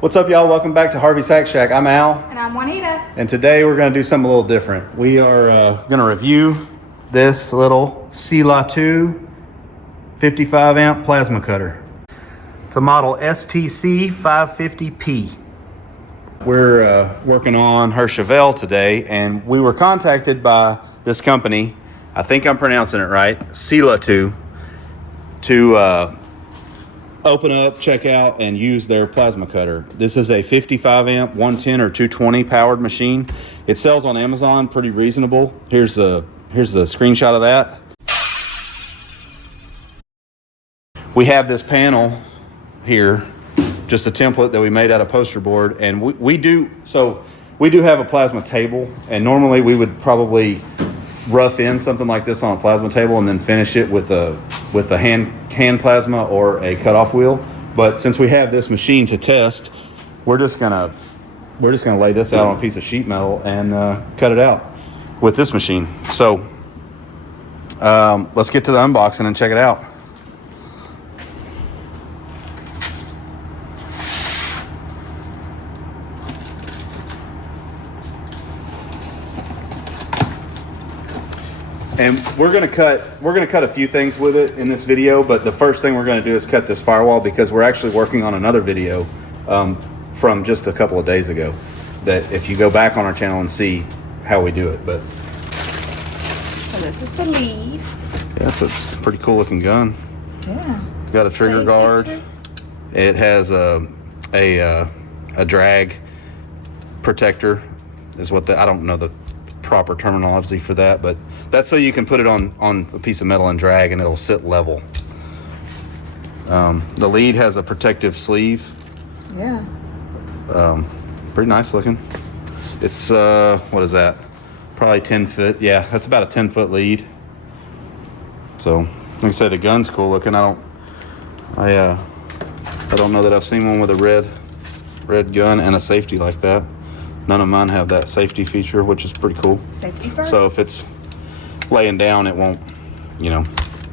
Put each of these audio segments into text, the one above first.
What's up, y'all? Welcome back to Harvey Sack Shack. I'm Al. And I'm Juanita. And today we're going to do something a little different. We are going to review this little Silatu 55 amp plasma cutter. It's a model STC 550P. We're working on her Chevelle today, and we were contacted by this company, I think I'm pronouncing it right, Silatu, to open up, check out, and use their plasma cutter. This is a 55 amp, 110 or 220 powered machine. It sells on Amazon pretty reasonable. Here's the screenshot of that. We have this panel here, just a template that we made out of poster board, and we do have a plasma table, and normally we would probably rough in something like this on a plasma table and then finish it with a hand plasma or a cutoff wheel. But since we have this machine to test, we're just gonna lay this out on a piece of sheet metal and cut it out with this machine. So let's get to the unboxing and check it out. And we're gonna cut a few things with it in this video, but the first thing we're gonna do is cut this firewall because we're actually working on another video from just a couple of days ago that if you go back on our channel and see how we do it. But So this is the lead. yeah, it's a pretty cool looking gun. Yeah. Got a trigger guard. It has a drag protector is what I don't know the proper terminology for that, but that's so you can put it on a piece of metal and drag and it'll sit level. The lead has a protective sleeve. Yeah. Pretty nice looking. It's what is that? Probably 10 foot. Yeah, that's about a 10-foot lead. So like I said, the gun's cool looking. I don't know that I've seen one with a red gun and a safety like that. None of mine have that safety feature, which is pretty cool. Safety first. So if it's laying down, it won't,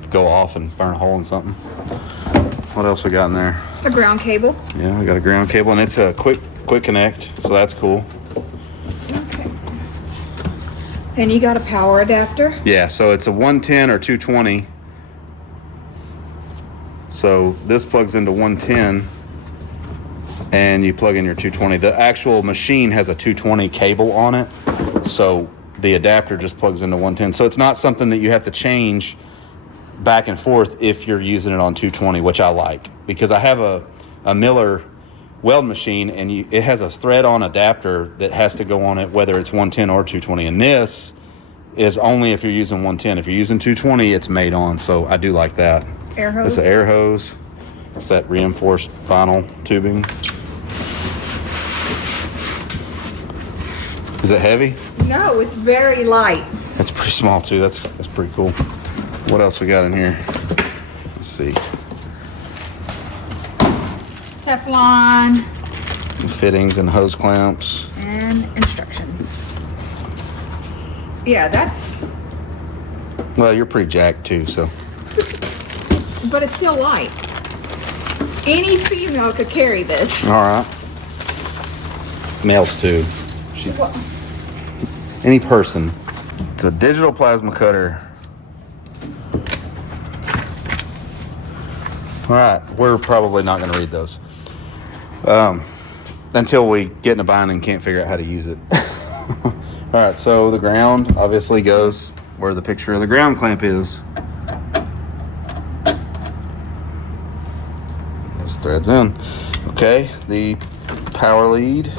go off and burn a hole in something. What else we got in there? A ground cable. Yeah, we got a ground cable, and it's a quick connect, so that's cool. Okay. And you got a power adapter. Yeah, so it's a 110 or 220. So this plugs into 110. And you plug in your 220. The actual machine has a 220 cable on it, so the adapter just plugs into 110. So it's not something that you have to change back and forth if you're using it on 220, which I like, because I have a Miller weld machine, and it has a thread-on adapter that has to go on it whether it's 110 or 220. And this is only if you're using 110. If you're using 220, it's made on. So I do like that. Air hose. It's an air hose. It's that reinforced vinyl tubing. Is it heavy? No, it's very light. It's pretty small too. That's pretty cool. What else we got in here? Let's see. Teflon. Fittings and hose clamps. And instructions. Yeah, that's... Well, you're pretty jacked too, so. But it's still light. Any female could carry this. All right. Males too. Well, Any person. It's a digital plasma cutter. All right, we're probably not going to read those until we get in a bind and can't figure out how to use it. All right, so the ground obviously goes where the picture of the ground clamp is. This threads in. Okay, the power lead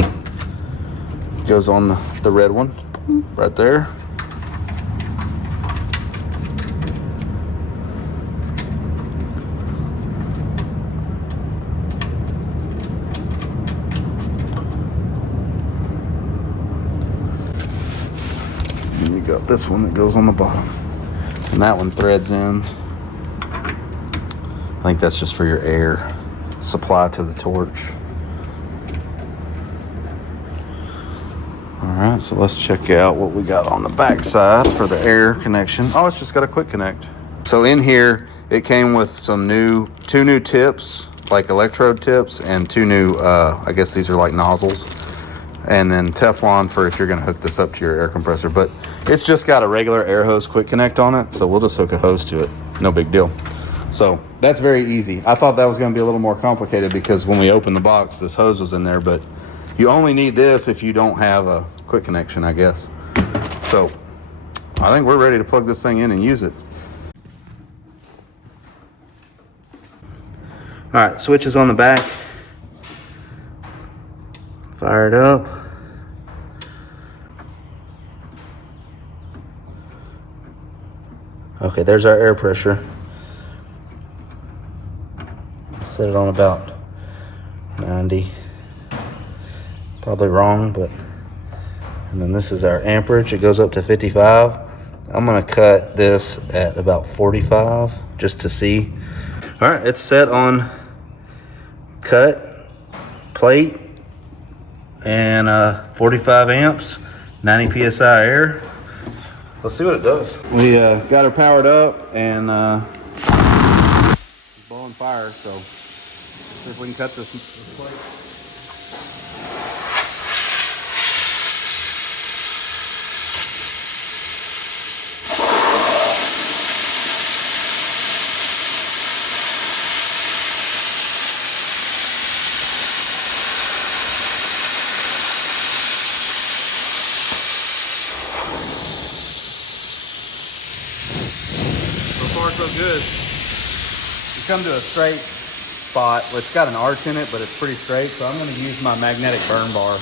goes on the red one right there. And you got this one that goes on the bottom, and that one threads in. I think that's just for your air supply to the torch. All right, so let's check out what we got on the back side for the air connection. Oh, it's just got a quick connect. So in here, it came with two new tips like electrode tips and 2 new, I guess these are like nozzles. And then Teflon for if you're gonna hook this up to your air compressor. But it's just got a regular air hose quick connect on it. So we'll just hook a hose to it, no big deal. So that's very easy. I thought that was gonna be a little more complicated because when we opened the box, this hose was in there, but you only need this if you don't have a quick connection, I guess. So I think we're ready to plug this thing in and use it. All right, switch is on the back. Fire it up. Okay, there's our air pressure. Set it on about 90. Probably wrong, but. And then this is our amperage. It goes up to 55. I'm gonna cut this at about 45 just to see. All right, it's set on cut plate and 45 amps, 90 psi air. Let's see what it does. We got her powered up and it's blowing fire, so see if we can cut this plate. So good. You come to a straight spot, well, it's got an arch in it, but it's pretty straight, so I'm going to use my magnetic burn bar.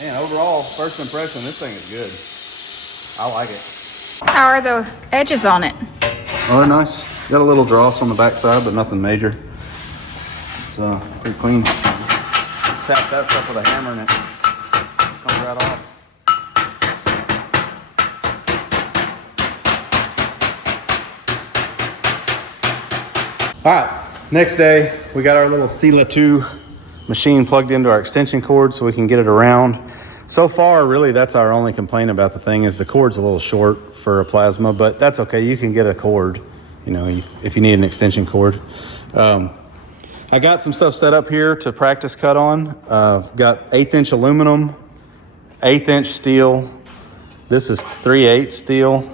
Man, overall, first impression, this thing is good. I like it. How are the edges on it? Oh, they're nice. Got a little dross on the back side, but nothing major. It's pretty clean. Just tap that stuff with a hammer and it comes right off. All right, next day, we got our little Silatu machine plugged into our extension cord so we can get it around. So far, really, that's our only complaint about the thing is the cord's a little short for a plasma, but that's okay. You can get a cord, you know, if you need an extension cord. I got some stuff set up here to practice cut on. Got 1/8 inch aluminum, 1/8 inch steel. This is 3/8 steel.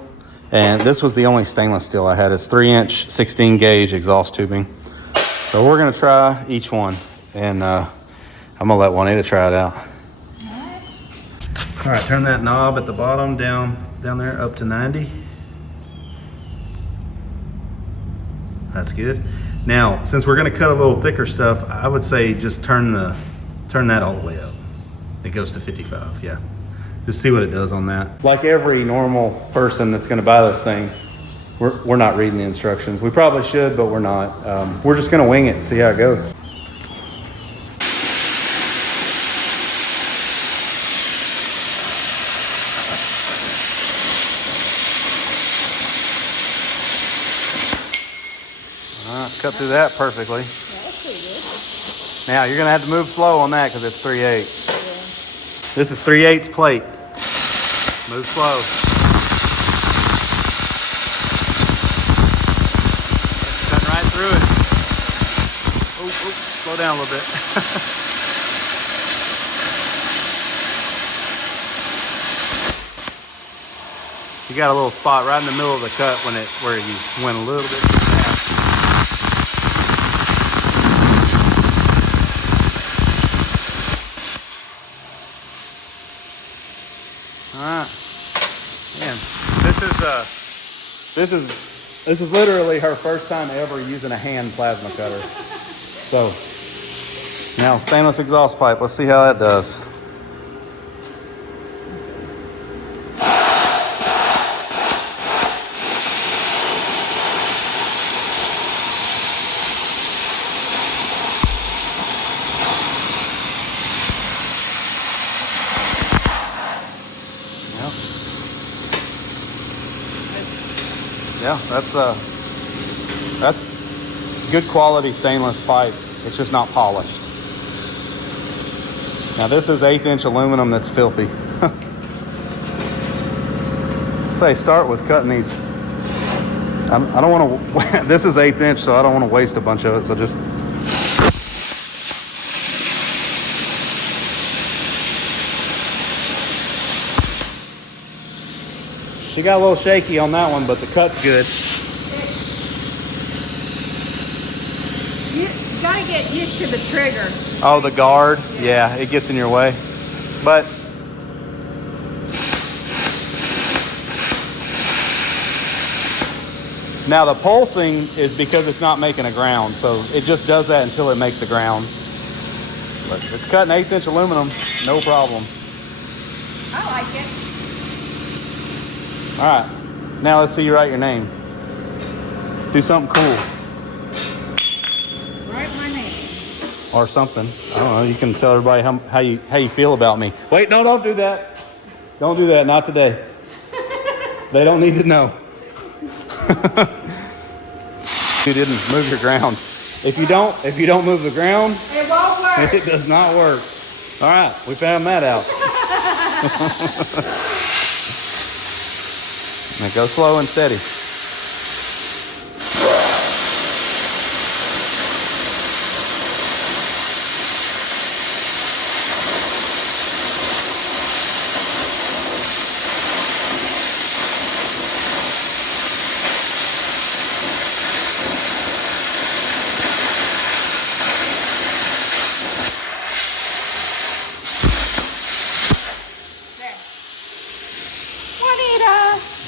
And this was the only stainless steel I had. It's 3 inch, 16 gauge exhaust tubing. So we're gonna try each one. And I'm gonna let Juanita try it out. All right, turn that knob at the bottom down there up to 90. That's good. Now, since we're gonna cut a little thicker stuff, I would say just turn that all the way up. It goes to 55, yeah. Just see what it does on that. Like every normal person that's gonna buy this thing, we're not reading the instructions. We probably should, but we're not. We're just gonna wing it and see how it goes. Cut through that perfectly. That's pretty good. Now you're gonna have to move slow on that because it's 3/8. Yeah. This is 3/8 plate. Move slow. Cutting right through it. Oh, slow down a little bit. You got a little spot right in the middle of the cut where you went a little bit too fast. All right, man. This is literally her first time ever using a hand plasma cutter. So now stainless exhaust pipe. Let's see how that does. Yeah, that's good quality stainless pipe. It's just not polished. Now this is 1/8 inch aluminum that's filthy. Say start with cutting these. I don't want to. This is 1/8 inch, so I don't want to waste a bunch of it. So just. She got a little shaky on that one, but the cut's good. You gotta get used to the trigger. Oh, the guard? Yeah, it gets in your way. But now the pulsing is because it's not making a ground, so it just does that until it makes a ground. But it's cutting 1/8 inch aluminum, no problem. I like it. All right, now let's see you write your name. Do something cool. Write my name. Or something. I don't know. You can tell everybody how you feel about me. Wait, no, don't do that. Don't do that. Not today. They don't need to know. You didn't move your ground. If you don't move the ground, It won't work. it does not work. All right, we found that out. Now go slow and steady.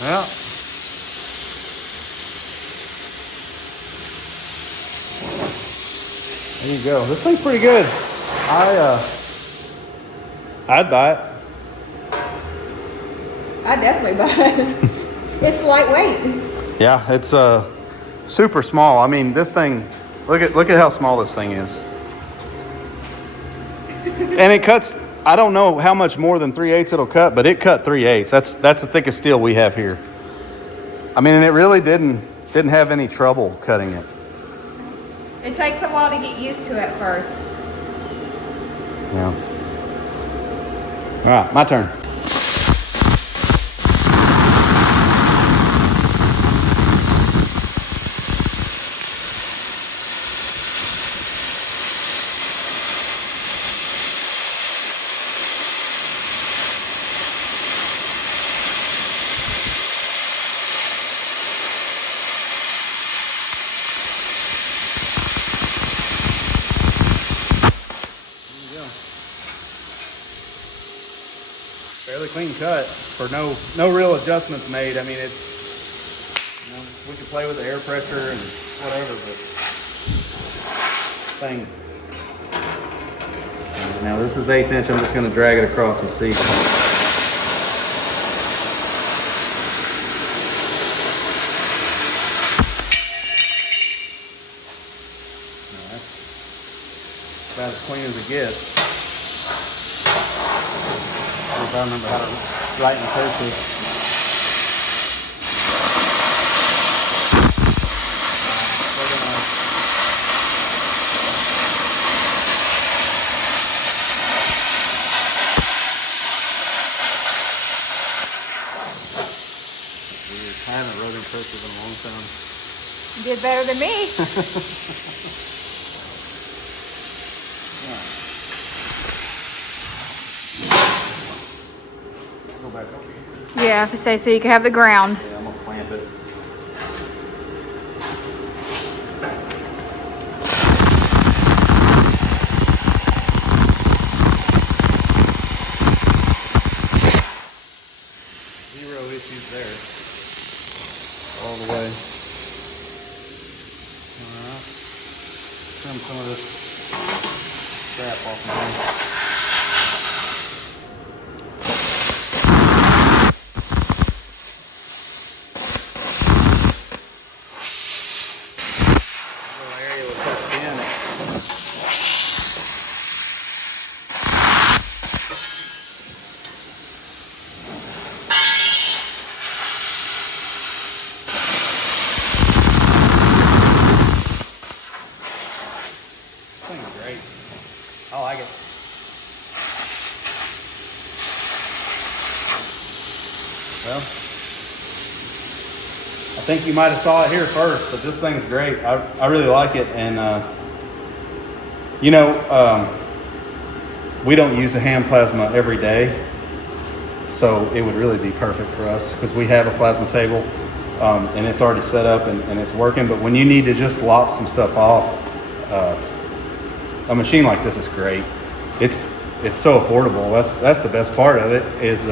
Yeah. There you go. This thing's pretty good. I'd buy it. I definitely buy it. It's lightweight. Yeah, it's super small. I mean, this thing. Look at how small this thing is. And it cuts. I don't know how much more than 3/8 it'll cut, but it cut 3/8. That's the thickest steel we have here. I mean, and it really didn't have any trouble cutting it. It takes a while to get used to at first. Yeah. All right, my turn. Fairly clean cut for no real adjustments made. I mean, it's, we could play with the air pressure and whatever, but thing. Now this is 1/8 inch. I'm just going to drag it across and see. That's about as clean as it gets. If I remember how to write in cursive. I haven't wrote in cursive in a long time. You did better than me. Go back over here. Yeah, to say so you can have the ground. Yeah, I'm gonna clamp it. Zero issues there. All the way. Alright. Trim some of this crap off now. Little area was tucked in. This thing's great. I like it. Well, I think you might have saw it here first, but this thing's great. I really like it, and you know, we don't use a hand plasma every day, so it would really be perfect for us because we have a plasma table, and it's already set up and it's working. But when you need to just lop some stuff off, a machine like this is great. It's so affordable. That's the best part of it is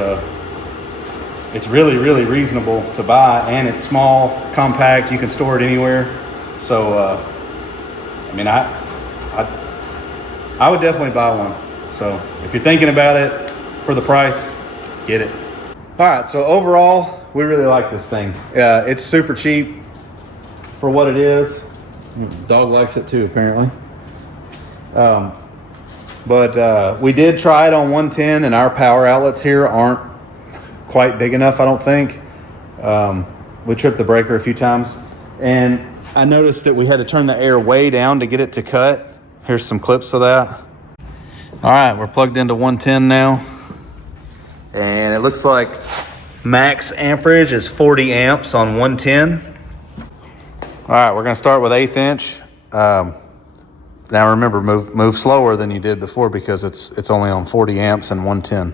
it's really reasonable to buy, and it's small, compact. You can store it anywhere. So I mean, I would definitely buy one. So if you're thinking about it for the price, get it. All right, so overall, we really like this thing. It's super cheap for what it is. Dog likes it too, apparently. But we did try it on 110, and our power outlets here aren't quite big enough, I don't think. We tripped the breaker a few times, and I noticed that we had to turn the air way down to get it to cut. Here's some clips of that. All right, we're plugged into 110 now, and it looks like max amperage is 40 amps on 110. All right, we're gonna start with 1/8 inch. Now remember, move slower than you did before because it's only on 40 amps and 110.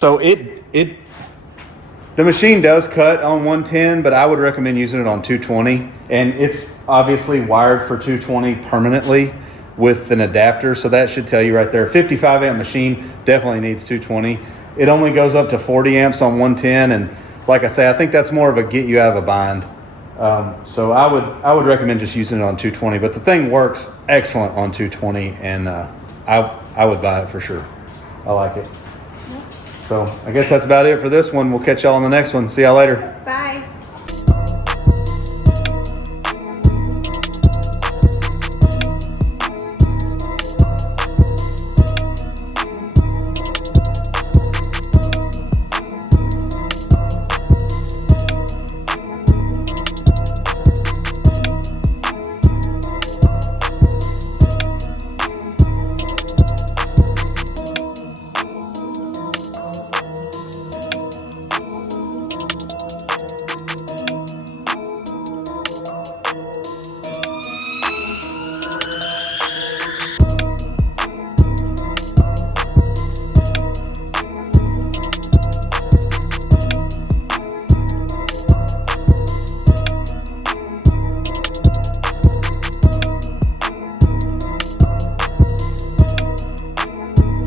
So the machine does cut on 110, but I would recommend using it on 220. And it's obviously wired for 220 permanently with an adapter. So that should tell you right there, 55 amp machine definitely needs 220. It only goes up to 40 amps on 110. And like I say, I think that's more of a get you out of a bind. So I would recommend just using it on 220, but the thing works excellent on 220, and I would buy it for sure. I like it. So I guess that's about it for this one. We'll catch y'all on the next one. See y'all later. Bye.